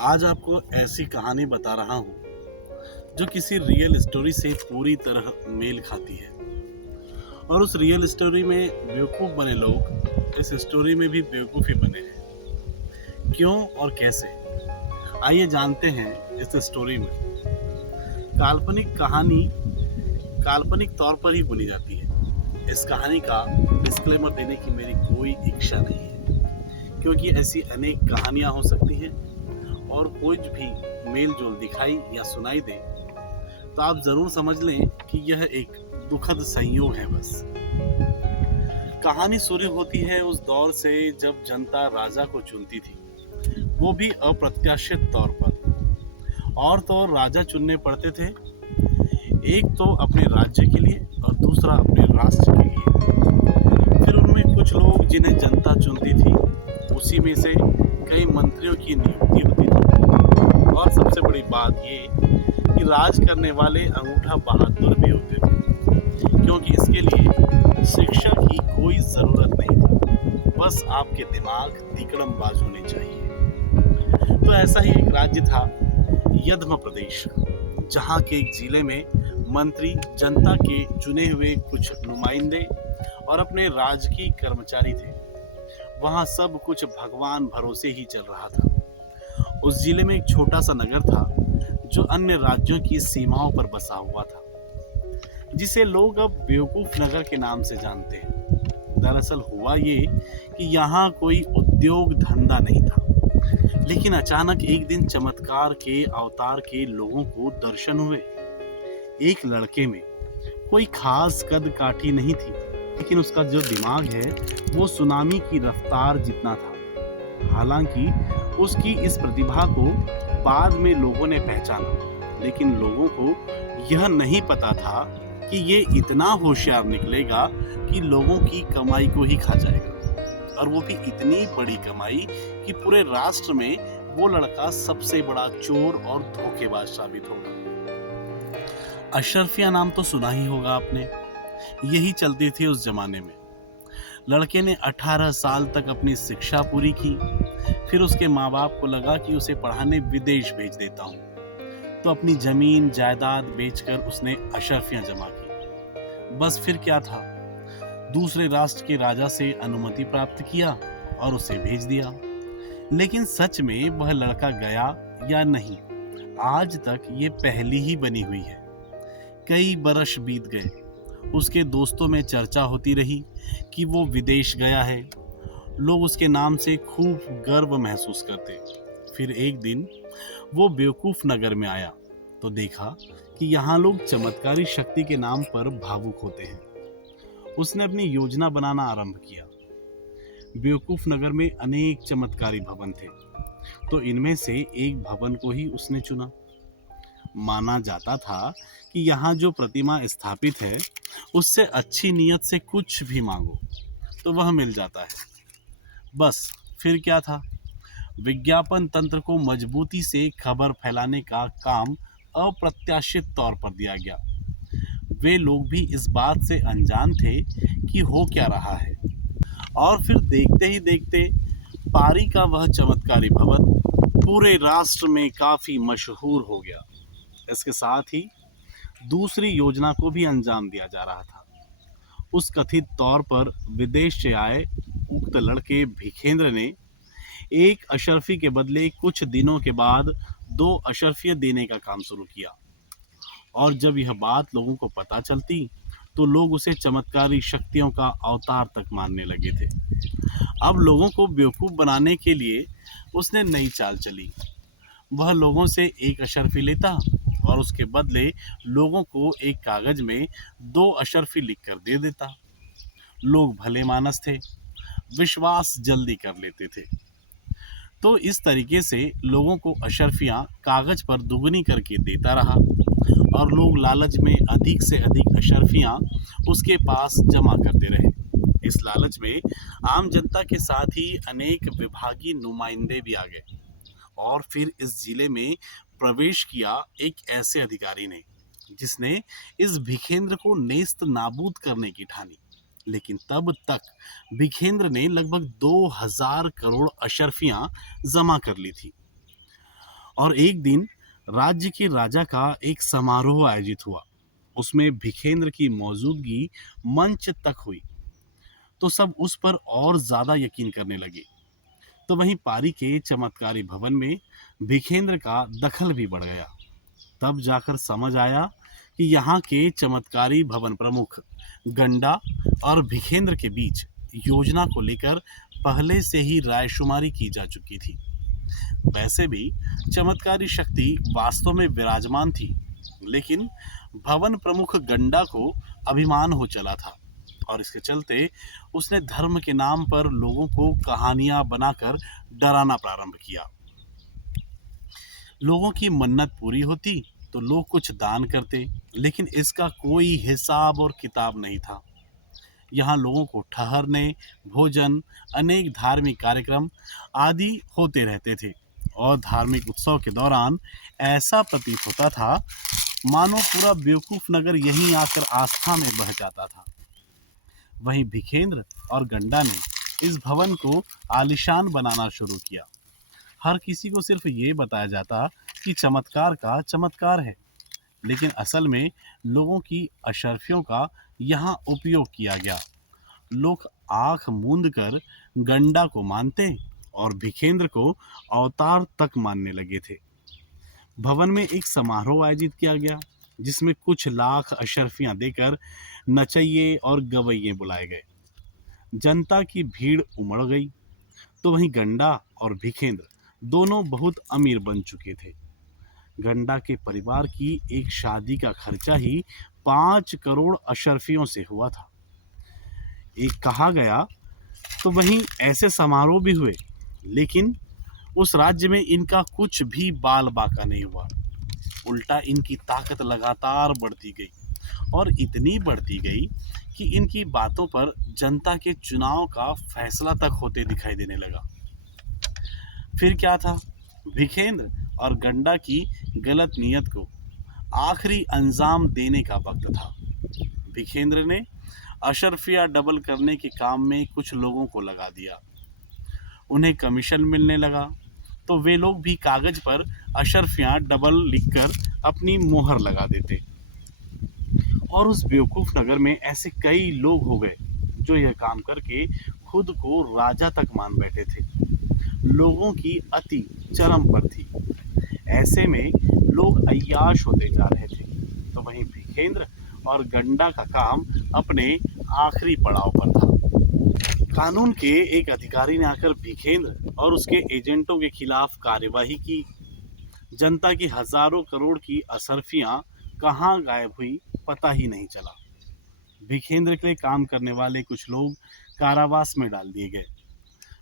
आज आपको ऐसी कहानी बता रहा हूँ जो किसी रियल स्टोरी से पूरी तरह मेल खाती है। और उस रियल स्टोरी में बेवकूफ़ बने लोग इस स्टोरी में भी बेवकूफ़ी बने हैं। क्यों और कैसे, आइए जानते हैं इस स्टोरी में। काल्पनिक कहानी काल्पनिक तौर पर ही बोली जाती है। इस कहानी का डिस्क्लेमर देने की मेरी कोई इच्छा नहीं है, क्योंकि ऐसी अनेक कहानियाँ हो सकती हैं और कुछ भी मेल जोल दिखाई या सुनाई दे तो आप जरूर समझ लें कि यह एक दुखद संयोग है। बस कहानी शुरू होती है उस दौर से जब जनता राजा को चुनती थी, वो भी अप्रत्याशित तौर पर। और तो और राजा चुनने पड़ते थे, एक तो अपने राज्य के लिए और दूसरा अपने राष्ट्र के लिए। फिर उनमें कुछ लोग जिन्हें जनता चुनती थी, उसी में से कई मंत्रियों की नियुक्ति होती थी। और सबसे बड़ी बात ये कि राज करने वाले अंगूठा बहादुर भी होते थे, क्योंकि इसके लिए शिक्षा की कोई जरूरत नहीं थी, बस आपके दिमाग तिकड़मबाज होने चाहिए। तो ऐसा ही एक राज्य था, यध्म प्रदेश, जहाँ के एक जिले में मंत्री जनता के चुने हुए कुछ नुमाइंदे और अपने राजकीय कर्मचारी थे। वहाँ सब कुछ भगवान भरोसे ही चल रहा था। उस जिले में एक छोटा सा नगर था जो अन्य राज्यों की सीमाओं पर बसा हुआ था, जिसे लोग अब बेवकूफ नगर के नाम से जानते हैं। दरअसल हुआ ये कि यहाँ कोई उद्योग धंधा नहीं था, लेकिन अचानक एक दिन चमत्कार के अवतार के लोगों को दर्शन हुए। एक लड़के में कोई खास कद काठी नहीं थी, लेकिन उसका जो दिमाग है वो सुनामी की रफ्तार जितना था। हालांकि उसकी इस प्रतिभा को बाद में लोगों ने पहचाना, लेकिन लोगों को यह नहीं पता था कि ये इतना होशियार निकलेगा कि लोगों की कमाई को ही खा जाएगा। और वो भी इतनी बड़ी कमाई कि पूरे राष्ट्र में वो लड़का सबसे बड़ा चोर और धोखेबाज साबित होगा। अशरफिया नाम तो सुना ही होगा आपने। यही चलती थी उस जमाने में। लड़के ने 18 साल तक अपनी शिक्षा पूरी की। फिर उसके माँ बाप को लगा कि उसे पढ़ाने विदेश भेज देता हूँ, तो अपनी जमीन जायदाद बेचकर उसने अशरफियां जमा की। बस फिर क्या था, दूसरे राष्ट्र के राजा से अनुमति प्राप्त किया और उसे भेज दिया। लेकिन सच में वह लड़का गया या नहीं, आज तक ये पहेली ही बनी हुई है। कई बरस बीत गए, उसके दोस्तों में चर्चा होती रही कि वो विदेश गया है। लोग उसके नाम से खूब गर्व महसूस करते। फिर एक दिन वो बेवकूफ नगर में आया तो देखा कि यहाँ लोग चमत्कारी शक्ति के नाम पर भावुक होते हैं। उसने अपनी योजना बनाना आरंभ किया। बेवकूफ नगर में अनेक चमत्कारी भवन थे, तो इनमें से एक भवन को ही उसने चुना। माना जाता था कि यहाँ जो प्रतिमा स्थापित है, उससे अच्छी नीयत से कुछ भी मांगो तो वह मिल जाता है। बस फिर क्या था, विज्ञापन तंत्र को मजबूती से खबर फैलाने का काम अप्रत्याशित तौर पर दिया गया। वे लोग भी इस बात से अनजान थे कि हो क्या रहा है। और फिर देखते ही देखते पारी का वह चमत्कारी भवन पूरे राष्ट्र में काफी मशहूर हो गया। इसके साथ ही दूसरी योजना को भी अंजाम दिया जा रहा था। उस कथित तौर पर विदेश से आए उक्त लड़के भिखेंद्र ने एक अशरफी के बदले कुछ दिनों के बाद 2 अशरफियां देने का काम शुरू किया। और जब यह बात लोगों को पता चलती तो लोग उसे चमत्कारी शक्तियों का अवतार तक मानने लगे थे। अब लोगों को बेवकूफ बनाने के लिए उसने नई चाल चली। वह लोगों से एक अशरफी लेता और उसके बदले लोगों को एक कागज में 2 अशरफी लिखकर दे देता। लोग भले मानस थे, विश्वास जल्दी कर लेते थे। तो इस तरीके से लोगों को अशरफियां कागज पर दुगनी करके देता रहा और लोग लालच में अधिक से अधिक अशरफियां उसके पास जमा करते रहे। इस लालच में आम जनता के साथ ही अनेक विभागीय नुमाइंदे भी आ गए। और फिर इस जिले में प्रवेश किया एक ऐसे अधिकारी ने जिसने इस भिखेंद्र को नेस्त नाबूद करने की ठानी। लेकिन तब तक भिखेंद्र ने लगभग 2000 करोड़ अशरफियां जमा कर ली थी। और एक दिन राज्य के राजा का एक समारोह आयोजित हुआ। उसमें भिखेंद्र की मौजूदगी मंच तक हुई, तो सब उस पर और ज्यादा यकीन करने लगे। तो वहीं पारी के चमत्कारी भवन में भिखेंद्र का दखल भी बढ़ गया। तब जाकर समझ आया कि यहाँ के चमत्कारी भवन प्रमुख गंडा और भिखेंद्र के बीच योजना को लेकर पहले से ही रायशुमारी की जा चुकी थी। वैसे भी चमत्कारी शक्ति वास्तव में विराजमान थी, लेकिन भवन प्रमुख गंडा को अभिमान हो चला था और इसके चलते उसने धर्म के नाम पर लोगों को कहानियां बनाकर डराना प्रारंभ किया। लोगों की मन्नत पूरी होती तो लोग कुछ दान करते, लेकिन इसका कोई हिसाब और किताब नहीं था। यहाँ लोगों को ठहरने, भोजन, अनेक धार्मिक कार्यक्रम आदि होते रहते थे और धार्मिक उत्सव के दौरान ऐसा प्रतीत होता था मानो पूरा बेवकूफ नगर यहीं आकर आस्था में बह जाता था। वहीं भिखेंद्र और गंडा ने इस भवन को आलीशान बनाना शुरू किया। हर किसी को सिर्फ ये बताया जाता कि चमत्कार का चमत्कार है, लेकिन असल में लोगों की अशर्फियों का यहाँ उपयोग किया गया। लोग आंख मूंद कर गंडा को मानते और भिखेंद्र को अवतार तक मानने लगे थे। भवन में एक समारोह आयोजित किया गया, जिसमें कुछ लाख अशर्फियां देकर नचैये और गवैये बुलाए गए। जनता की भीड़ उमड़ गई। तो वहीं गंडा और भिखेंद्र दोनों बहुत अमीर बन चुके थे। गंडा के परिवार की एक शादी का खर्चा ही 5 करोड़ अशर्फियों से हुआ था। एक कहा गया तो वहीं ऐसे समारोह भी हुए, लेकिन उस राज्य में इनका कुछ भी बाल बाका नहीं हुआ। उल्टा इनकी ताकत लगातार बढ़ती गई और इतनी बढ़ती गई कि इनकी बातों पर जनता के चुनाव का फैसला तक होते दिखाई देने लगा। फिर क्या था, भिखेंद्र और गंडा की गलत नीयत को आखिरी अंजाम देने का वक्त था। भिखेंद्र ने अशर्फिया डबल करने के काम में कुछ लोगों को लगा दिया। उन्हें कमीशन मिलने लगा तो वे लोग भी कागज पर अशर्फियां डबल लिखकर अपनी मोहर लगा देते और उस बेवकूफ नगर में ऐसे कई लोग हो गए जो यह काम करके खुद को राजा तक मान बैठे थे। लोगों की अति चरम पर थी। ऐसे में लोग अय्याश होते जा रहे थे। तो वहीं भिखेंद्र और गंडा का काम अपने आखिरी पड़ाव पर था। कानून के एक अधिकारी ने आकर भिखेंद्र और उसके एजेंटों के खिलाफ कार्यवाही की। जनता की हजारों करोड़ की असरफियां कहाँ गायब हुई पता ही नहीं चला। भिखेंद्र के लिए काम करने वाले कुछ लोग कारावास में डाल दिए गए।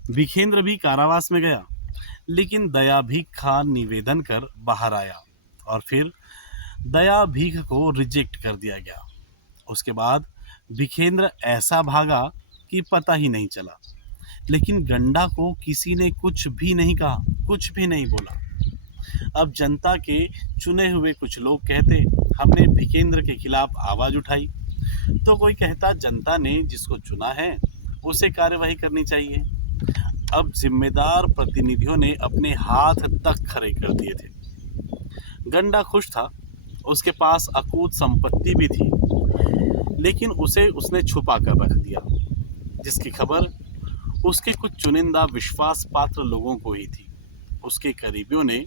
भिखेंद्र भी कारावास में गया, लेकिन दया भीख का निवेदन कर बाहर आया और फिर दया भीख को रिजेक्ट कर दिया गया। उसके बाद भिखेंद्र ऐसा भागा कि पता ही नहीं चला, लेकिन गंडा को किसी ने कुछ भी नहीं कहा, कुछ भी नहीं बोला। अब जनता के चुने हुए कुछ लोग कहते हमने भिखेंद्र के खिलाफ आवाज उठाई, तो कोई कहता जनता ने जिसको चुना है उसे कार्यवाही करनी चाहिए। अब जिम्मेदार प्रतिनिधियों ने अपने हाथ तक खड़े कर दिए थे। गंडा खुश था, उसके पास अकूत संपत्ति भी थी, लेकिन उसे उसने छुपा कर रख दिया, जिसकी खबर उसके कुछ चुनिंदा विश्वास पात्र लोगों को ही थी। उसके करीबियों ने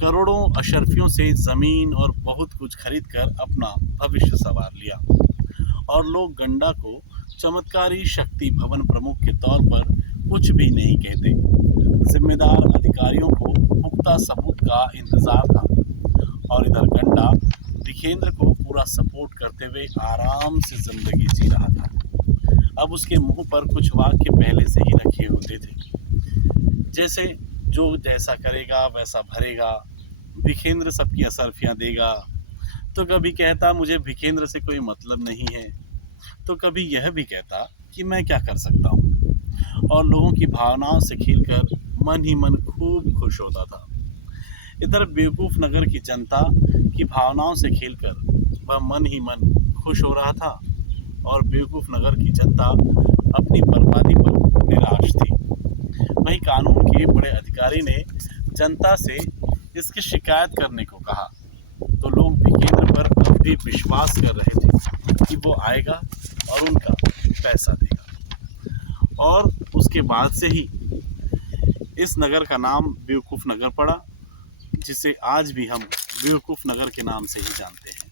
करोड़ों अशर्फियों से जमीन और बहुत कुछ खरीदकर अपना भविष्य संवार लिया और लोग गंडा को चमत्कारी शक्ति भवन प्रमुख के तौर पर कुछ भी नहीं कहते। जिम्मेदार अधिकारियों को पुख्ता सबूत का इंतजार था और इधर गंडा भिखेंद्र को पूरा सपोर्ट करते हुए आराम से जिंदगी जी रहा था। अब उसके मुंह पर कुछ वाक्य पहले से ही रखे होते थे, जैसे जो जैसा करेगा वैसा भरेगा, भिखेंद्र सबकी असरफियां देगा। तो कभी कहता मुझे भिखेंद्र से कोई मतलब नहीं है, तो कभी यह भी कहता कि मैं क्या कर सकता हूँ, और लोगों की भावनाओं से खेलकर मन ही मन खूब खुश होता था। इधर बेवकूफ नगर की जनता की भावनाओं से खेलकर वह मन ही मन खुश हो रहा था और बेवकूफ नगर की जनता अपनी बर्बादी पर निराश थी। वहीं कानून के बड़े अधिकारी ने जनता से इसकी शिकायत करने को कहा तो लोग विकेंद्र पर भी विश्वास कर रहे थे कि वो आएगा और उनका पैसा देगा। और उसके बाद से ही इस नगर का नाम बेवकूफ़ नगर पड़ा, जिसे आज भी हम बेवकूफ़ नगर के नाम से ही जानते हैं।